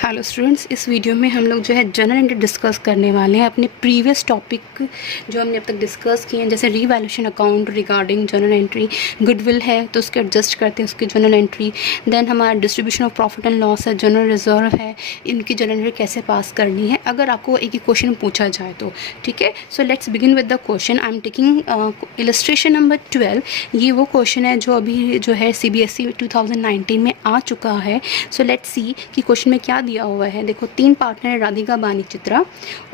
Hello students, इस video में हम लोग जो है जनरल एंट्री डिस्कस करने वाले हैं। अपने प्रीवियस टॉपिक जो हमने अब तक डिस्कस किए हैं, जैसे revaluation account regarding general entry, goodwill है तो उसके एडजस्ट करते हैं उसकी जनरल एंट्री। देन हमारा distribution of profit and loss है, जनरल रिजर्व है, इनकी जनरल एंट्री कैसे पास करनी है अगर आपको एक ही क्वेश्चन पूछा जाए तो। ठीक है, so let's begin with the question. I am taking illustration number 12। ये वो क्वेश्चन है जो अभी जो है CBSE 2019 में आ चुका है। सो लेट्स सी कि क्वेश्चन में क्या दिया हुआ है। देखो, 3 पार्टनर है, राधिका, बानी, चित्रा।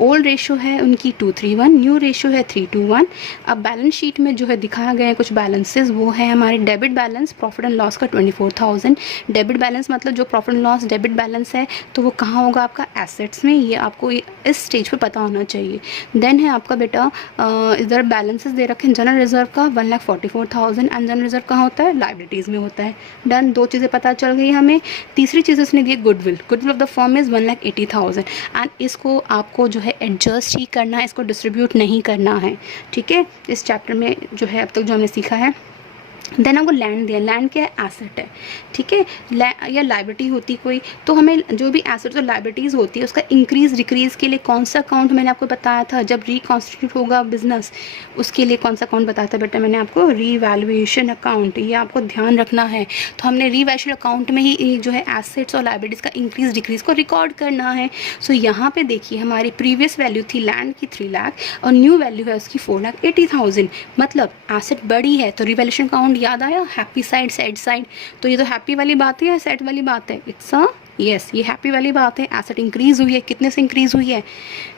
ओल्ड रेशो है उनकी 2:3:1, न्यू रेशो है 3:1। अब बैलेंस शीट में जो है दिखाया गया है कुछ बैलेंसेस, वो है हमारे debit balance profit and loss का 24,000। डेबिट बैलेंस मतलब जो profit and loss debit balance है तो वो कहाँ होगा, आपका एसेट्स में। ये आपको इस स्टेज पे पता होना चाहिए। देन है आपका बेटा इधर बैलेंसेस दे रखे हैं। जनरल रिजर्व का 1,44,000 एंड जनरल रिजर्व कहाँ होता है, लाइबिलिटीज़ में होता है। डन, 2 चीज़ें पता चल गई हमें। तीसरी चीज़ उसने दी goodwill of the firm is 1,80,000 and इसको आपको जो है एडजस्ट ही करना है, इसको डिस्ट्रीब्यूट नहीं करना है। ठीक है, इस चैप्टर में जो है अब तक जो हमने सीखा है। देन आपको लैंड दिया, लैंड क्या है, एसेट है। ठीक है, या लाइबिलिटी होती कोई, तो हमें जो भी एसेट्स और लाइबिलिटीज़ होती है उसका इंक्रीज डिक्रीज के लिए कौन सा अकाउंट मैंने आपको बताया था जब रिकॉन्स्टिट्यूट होगा बिजनेस, उसके लिए कौन सा अकाउंट बताया था बेटा मैंने आपको, रीवैल्यूएशन अकाउंट। ये आपको ध्यान रखना है। तो हमने रीवैल्यूएशन अकाउंट में ही जो है एसेट्स और लाइबिलिटीज़ का इंक्रीज डिक्रीज को रिकॉर्ड करना है। सो यहाँ पे देखिए हमारी प्रीवियस वैल्यू थी लैंड की 3 लाख और न्यू वैल्यू है उसकी 4,80,000। मतलब एसेट बड़ी है तो रीवैल्यूएशन अकाउंट याद आया, हैप्पी साइड, सैड साइड। तो ये तो हैप्पी वाली बात है या सैड वाली बात है, इट्स अ यस, ये हैप्पी वाली बात है। एसेट इंक्रीज हुई है, कितने से इंक्रीज हुई है,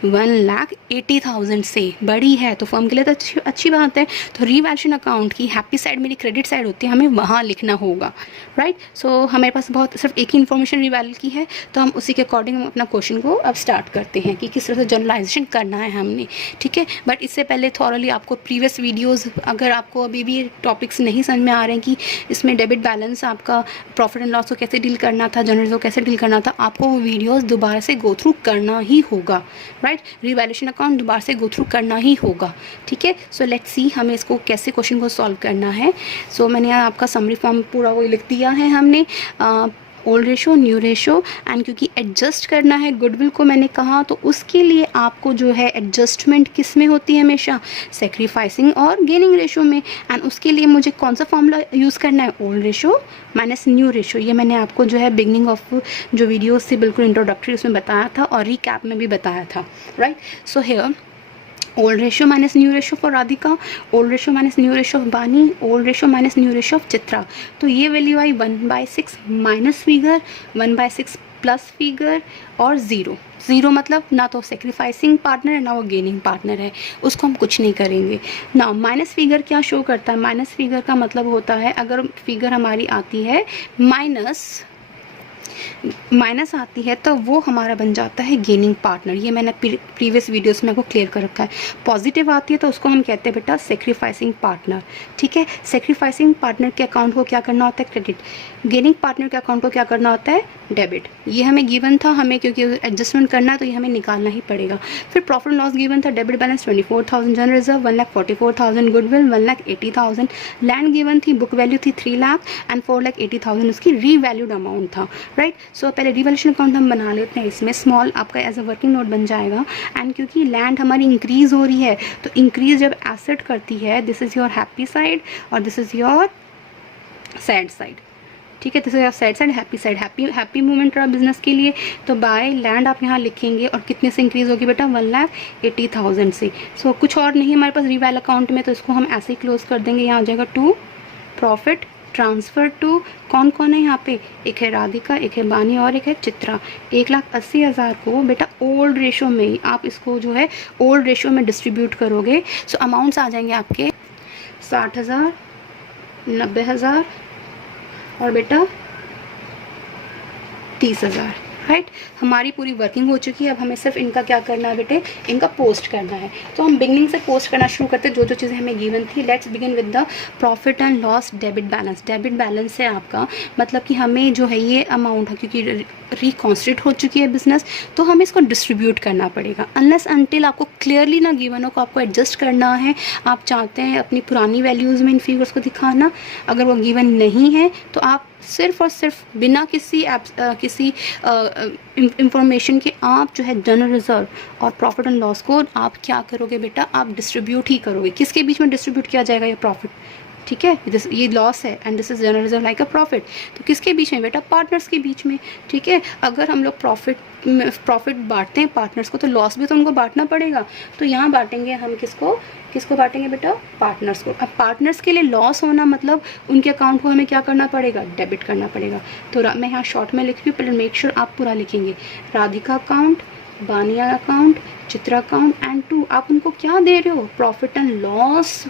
1,80,000 से। बड़ी है तो फर्म के लिए तो अच्छी बात है। तो रीवैल्यूएशन अकाउंट की हैप्पी साइड मेरी क्रेडिट साइड होती है, हमें वहाँ लिखना होगा। राइट, सो हमारे पास बहुत सिर्फ एक ही इन्फॉर्मेशन रीवैल्यू की है, तो हम उसी के अकॉर्डिंग हम अपना क्वेश्चन को अब स्टार्ट करते हैं कि किस तरह से जनरलाइजेशन करना है हमने। ठीक है, बट इससे पहले थॉरली आपको प्रीवियस वीडियोज़, अगर आपको अभी भी टॉपिक्स नहीं समझ में आ रहे हैं कि इसमें डेबिट बैलेंस आपका प्रॉफिट एंड लॉस को कैसे डील करना था, जनरल को कैसे डील करना था, आपको वो वीडियोस दोबारा से गो थ्रू करना ही होगा। राइट, रीवैल्यूएशन अकाउंट दोबारा से गो थ्रू करना ही होगा। ठीक है, सो लेट्स सी हमें इसको कैसे क्वेश्चन को सॉल्व करना है। सो मैंने यहाँ आपका समरी फॉर्म पूरा वो लिख दिया है हमने, old ratio, new ratio and क्योंकि एडजस्ट करना है गुडविल को मैंने कहा, तो उसके लिए आपको जो है एडजस्टमेंट किस में होती है, हमेशा सेक्रीफाइसिंग और गेनिंग रेशो में। एंड उसके लिए मुझे कौन सा फॉर्मूला यूज़ करना है, old ratio minus new ratio. ये मैंने आपको जो है बिगनिंग ऑफ जो वीडियोस थी बिल्कुल इंट्रोडक्टरी उसमें बताया था और रिकैप में भी बताया था। Right, so here old ratio minus new ratio for Radhika, old ratio minus new ratio of Bani, old ratio minus new ratio of Chitra. तो ये वैल्यू आई 1/6 माइनस फिगर, 1/6 प्लस फिगर और 0। 0 मतलब ना तो सेक्रीफाइसिंग पार्टनर है ना वो गेनिंग पार्टनर है, उसको हम कुछ नहीं करेंगे ना। माइनस फिगर क्या शो करता है, माइनस फिगर का मतलब होता है अगर फिगर हमारी आती है माइनस आती है तो वो हमारा बन जाता है गेनिंग पार्टनर। ये मैंने प्रीवियस वीडियोस में आपको क्लियर कर रखा है। पॉजिटिव आती है तो उसको हम कहते हैं बेटा सेक्रीफाइसिंग पार्टनर। ठीक है, सेक्रीफाइसिंग पार्टनर के अकाउंट को क्या करना होता है, क्रेडिट। गेनिंग पार्टनर के अकाउंट को क्या करना होता है, डेबिट। ये हमें गिवन था, हमें क्योंकि एडजस्टमेंट करना है तो ये हमें निकालना ही पड़ेगा। फिर प्रॉफिट लॉस गिवन था, debit balance 24,000, general reserve 1,44,000, goodwill 1,80,000, land given थी, बुक वैल्यू थी 3 लाख एंड 4,80,000 उसकी रीवैल्यूड अमाउंट था। राइट, सो पहले रिवैल्यूएशन अकाउंट हम बना लेते हैं। इसमें स्मॉल आपका एज अ वर्किंग नोट बन जाएगा। एंड क्योंकि लैंड हमारी इंक्रीज हो रही है तो इंक्रीज जब एसेट करती है, this is your happy side और this is your sad side. ठीक है, this is your sad side, happy side. Happy movement रहा बिजनेस के लिए, तो बाय लैंड आप यहाँ लिखेंगे और कितने से इंक्रीज होगी बेटा, 1,80,000 से। सो कुछ और नहीं हमारे पास रिवैल अकाउंट में, तो इसको हम ऐसे ही क्लोज कर देंगे। यहाँ आ जाएगा टू प्रॉफिट ट्रांसफ़र टू, कौन कौन है यहाँ पे, एक है राधिका, एक है बानी और एक है चित्रा। 1,80,000 को बेटा ओल्ड रेशो में आप इसको जो है ओल्ड रेशो में डिस्ट्रीब्यूट करोगे। सो अमाउंट्स आ जाएंगे आपके 60,000, 90,000 और बेटा 30,000। राइट, हमारी पूरी वर्किंग हो चुकी है। अब हमें सिर्फ इनका क्या करना है बेटे, इनका पोस्ट करना है। तो हम बिगनिंग से पोस्ट करना शुरू करते हैं, जो जो चीज़ें हमें गिवन थी। Let's begin with the profit and loss debit balance. Debit balance है आपका, मतलब कि हमें जो है ये अमाउंट है क्योंकि रिकॉन्स्टिट्यूट हो चुकी है बिजनेस, तो हमें इसको डिस्ट्रीब्यूट करना पड़ेगा। अनलेस अनटिल आपको क्लियरली ना गिवन हो को आपको एडजस्ट करना है, आप चाहते हैं अपनी पुरानी वैल्यूज़ में इन फिगर्स को दिखाना, अगर वो गिवन नहीं है तो आप सिर्फ और सिर्फ बिना किसी किसी इंफॉर्मेशन के आप जो है जनरल रिजर्व और प्रॉफिट एंड लॉस को आप क्या करोगे बेटा, आप डिस्ट्रीब्यूट ही करोगे। किसके बीच में डिस्ट्रीब्यूट किया जाएगा ये प्रॉफिट, ठीक है, ये लॉस है and this is general reserve like a profit. तो किसके बीच में बेटा, पार्टनर्स के बीच में, ठीक है। अगर हम लोग प्रॉफिट बांटते हैं पार्टनर्स को, तो लॉस भी तो उनको बांटना पड़ेगा। तो यहाँ बांटेंगे हम किसको बांटेंगे बेटा, पार्टनर्स को। अब पार्टनर्स के लिए लॉस होना मतलब उनके अकाउंट को हमें क्या करना पड़ेगा, डेबिट करना पड़ेगा। तो मैं यहाँ शॉर्ट में लिख रही हूँ, पहले मेक श्योर आप पूरा लिखेंगे। Radhika account, Baniya account, Chitra account and to, आप उनको क्या दे रहे हो, प्रॉफिट एंड लॉस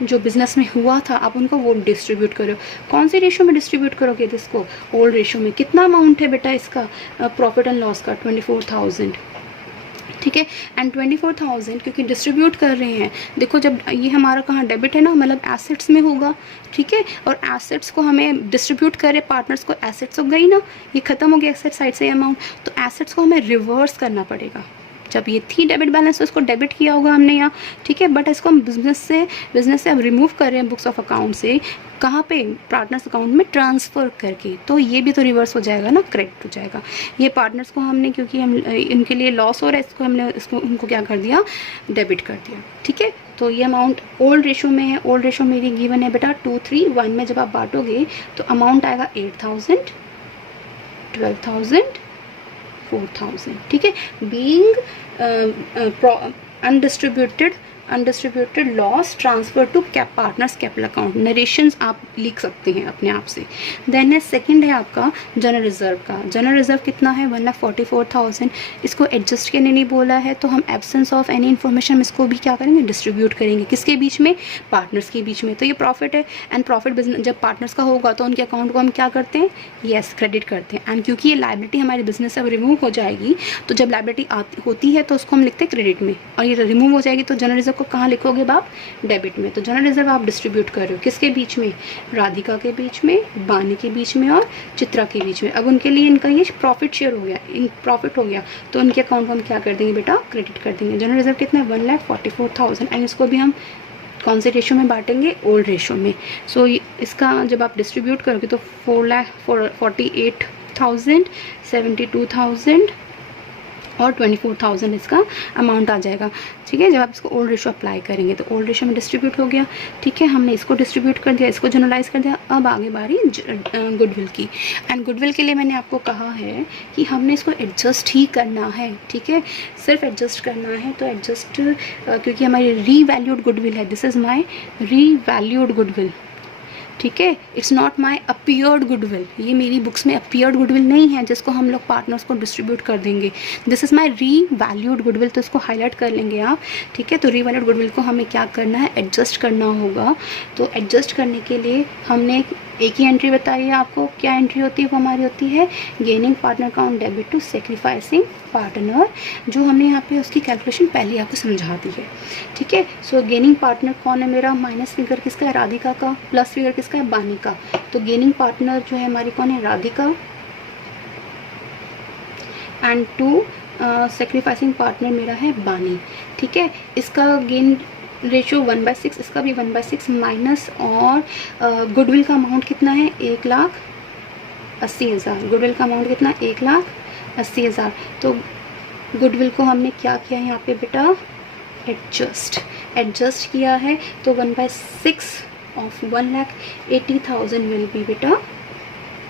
जो बिजनेस में हुआ था, आप उनको वो डिस्ट्रीब्यूट करो। कौन सी रेशो में डिस्ट्रीब्यूट करोगे इसको, ओल्ड रेशो में। कितना अमाउंट है बेटा इसका प्रॉफिट एंड लॉस का, 24,000, ठीक है। एंड 24,000 क्योंकि डिस्ट्रीब्यूट कर रहे हैं, देखो जब ये हमारा कहाँ डेबिट है ना, मतलब एसेट्स में होगा, ठीक है। और एसेट्स को हमें डिस्ट्रीब्यूट करे पार्टनर्स को, एसेट्स हो गई ना, ये खत्म हो गया एसेट साइड से अमाउंट, तो एसेट्स को हमें रिवर्स करना पड़ेगा। जब ये थी डेबिट बैलेंस तो इसको डेबिट किया होगा हमने यहाँ, ठीक है। बट इसको हम बिजनेस से अब रिमूव कर रहे हैं बुक्स ऑफ अकाउंट से, कहाँ पे, पार्टनर्स अकाउंट में ट्रांसफ़र करके, तो ये भी तो रिवर्स हो जाएगा ना, क्रेडिट हो जाएगा। ये पार्टनर्स को हमने, क्योंकि हम इनके लिए लॉस हो रहा है, हमने उनको क्या कर दिया, डेबिट कर दिया, ठीक है। तो ये अमाउंट ओल्ड रेशो में है, ओल्ड रेशो मेरी गिवन है बेटा 2:3:1 में। जब आप बांटोगे तो अमाउंट आएगा 8,000, 12,000, 4,000, ठीक है। Being undistributed loss transfer to partners capital account, narrations आप लिख सकते हैं अपने आप से। देन है सेकंड है आपका जनरल रिजर्व का। जनरल रिजर्व कितना है, 1,44,000। इसको एडजस्ट करने नहीं बोला है, तो हम एब्सेंस ऑफ एनी इन्फॉर्मेशन हम इसको भी क्या करेंगे, डिस्ट्रीब्यूट करेंगे। किसके बीच में, पार्टनर्स के बीच में। तो ये प्रॉफिट है एंड प्रॉफिट बिजनेस जब पार्टनर्स का होगा तो उनके अकाउंट को हम क्या करते हैं, येस क्रेडिट करते हैं। एंड क्योंकि ये लायबिलिटी हमारे बिजनेस से अब रिमूव हो जाएगी, तो जब लायबिलिटी होती है तो उसको हम लिखते हैं क्रेडिट में, और ये रिमूव हो जाएगी तो जनरल रिजर्व को कहाँ लिखोगे आप, डेबिट में। तो जनरल रिजर्व आप डिस्ट्रीब्यूट कर रहे हो किसके बीच में, राधिका के बीच में, बानी के बीच में और चित्रा के बीच में। अब उनके लिए इनका ये प्रॉफिट शेयर हो गया, इन प्रॉफिट हो गया, तो उनके अकाउंट को हम क्या कर देंगे बेटा, क्रेडिट कर देंगे। जनरल रिजर्व कितना है, 1,44,000 एंड इसको भी हम कौन से रेशो में बांटेंगे, ओल्ड रेशो में। सो इसका जब आप डिस्ट्रीब्यूट करोगे तो 4,48,000, 72,000 और 24,000 इसका अमाउंट आ जाएगा, ठीक है। जब आप इसको ओल्ड रेशो अप्लाई करेंगे तो ओल्ड रेशो में डिस्ट्रीब्यूट हो गया, ठीक है। हमने इसको डिस्ट्रीब्यूट कर दिया, इसको जनरलाइज कर दिया। अब आगे बारी गुडविल की। एंड गुडविल के लिए मैंने आपको कहा है कि हमने इसको एडजस्ट ही करना है, ठीक है, सिर्फ एडजस्ट करना है। तो एडजस्ट क्योंकि हमारी रीवैल्यूड गुडविल है, this is my revalued goodwill, ठीक है। It's not my appeared goodwill, ये मेरी बुक्स में अपीयर्ड गुडविल नहीं है जिसको हम लोग पार्टनर्स को डिस्ट्रीब्यूट कर देंगे। This is my revalued goodwill, तो इसको हाईलाइट कर लेंगे आप, ठीक है। तो रीवैल्यूड गुडविल को हमें क्या करना है, एडजस्ट करना होगा। तो एडजस्ट करने के लिए हमने एक ही एंट्री बताई है आपको, क्या एंट्री होती है, वो हमारी होती है gaining partner account debit to sacrificing partner, जो हमने यहाँ पे उसकी कैलकुलेशन पहले आपको समझा दी है, ठीक है। सो गेनिंग पार्टनर कौन है मेरा, माइनस फिगर किसका है, राधिका का, प्लस फिगर किसका है, बानी का। तो गेनिंग पार्टनर जो है हमारी कौन है, Radhika, and to sacrificing partner मेरा है बानी, ठीक है। इसका गेन रेशो 1/6, इसका भी 1/6 माइनस, और गुडविल का अमाउंट कितना है, 1,80,000। गुडविल का अमाउंट कितना, 1,80,000। तो गुडविल को हमने क्या किया यहाँ पे बेटा, एडजस्ट किया है। तो 1/6 ऑफ 1,80,000 विल बी बेटा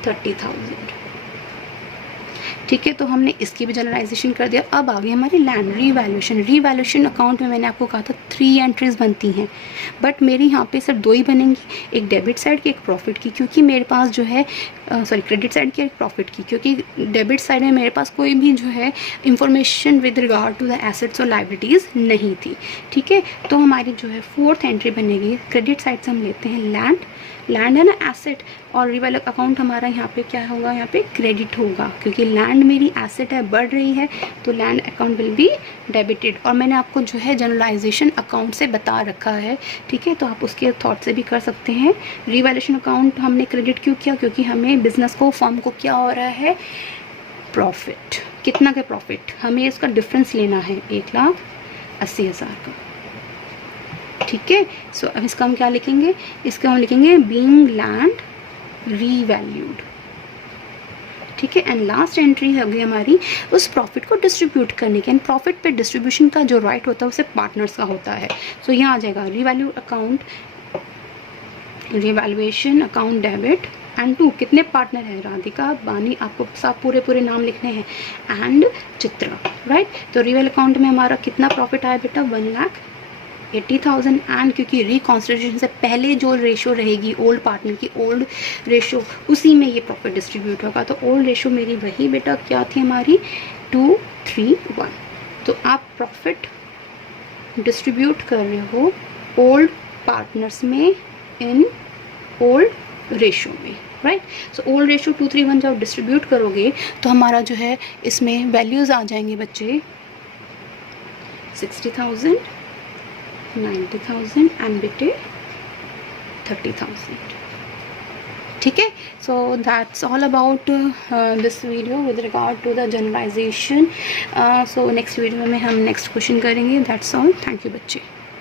30,000, ठीक है। तो हमने इसकी भी जनरलाइजेशन कर दिया। अब आगे हमारी लैंड रीवैल्यूएशन अकाउंट में मैंने आपको कहा था 3 एंट्रीज बनती हैं, बट मेरी यहाँ पे सिर्फ 2 ही बनेंगी, एक डेबिट साइड की, एक प्रॉफिट की, क्योंकि मेरे पास जो है क्रेडिट साइड की, एक प्रॉफिट की, क्योंकि डेबिट साइड में मेरे पास कोई भी जो है information with regard to the assets और लाइबिलिटीज़ नहीं थी, ठीक है। तो हमारी जो है 4th एंट्री बनेगी, क्रेडिट साइड से हम लेते हैं लैंड है ना, एसेट, और रिवैल्यू अकाउंट हमारा यहाँ पे क्या होगा, यहाँ पे क्रेडिट होगा, क्योंकि लैंड मेरी एसेट है, बढ़ रही है, तो land account will be debited. और मैंने आपको जो है जनरलाइजेशन अकाउंट से बता रखा है, ठीक है, तो आप उसके थॉट से भी कर सकते हैं। रिवैल्यूएशन अकाउंट हमने क्रेडिट क्यों किया, क्योंकि हमें बिजनेस को, फर्म को क्या हो रहा है, प्रॉफिट, कितना का प्रॉफिट, हमें इसका डिफरेंस लेना है 1,80,000 का, ठीक है। सो अब इसका हम क्या लिखेंगे, इसका हम लिखेंगे बीइंग लैंड रीवैल्यूड, ठीक है। एंड लास्ट एंट्री होगी हमारी उस प्रॉफिट को डिस्ट्रीब्यूट करने की, एंड प्रॉफिट पे डिस्ट्रीब्यूशन का जो राइट होता है उसे पार्टनर्स का होता है। सो यहाँ आ जाएगा revalue account, revaluation account debit, and to कितने पार्टनर हैं, राधिका, बानी, आपको सब पूरे नाम लिखने हैं, एंड चित्रा, राइट। तो रिवैल्यू अकाउंट में हमारा कितना प्रॉफिट आया बेटा, 1,80,000, एंड क्योंकि रिकॉन्स्टिट्यूशन से पहले जो रेशो रहेगी ओल्ड पार्टनर की, ओल्ड रेशो, उसी में ये प्रॉफिट डिस्ट्रीब्यूट होगा। तो ओल्ड रेशो मेरी वही बेटा क्या थी हमारी, 2:3:1। तो आप प्रॉफिट डिस्ट्रीब्यूट कर रहे हो ओल्ड पार्टनर्स में इन ओल्ड रेशो में, राइट। सो ओल्ड रेशो 2:3:1 जब डिस्ट्रीब्यूट करोगे तो हमारा जो है इसमें वैल्यूज़ आ जाएंगे बच्चे 60,000, 90,000 एंड बेटे 30,000, ठीक है। So that's all about this video with regard to the generalization. So next video में हम नेक्स्ट क्वेश्चन करेंगे। दैट्स ऑल, थैंक यू बच्चे।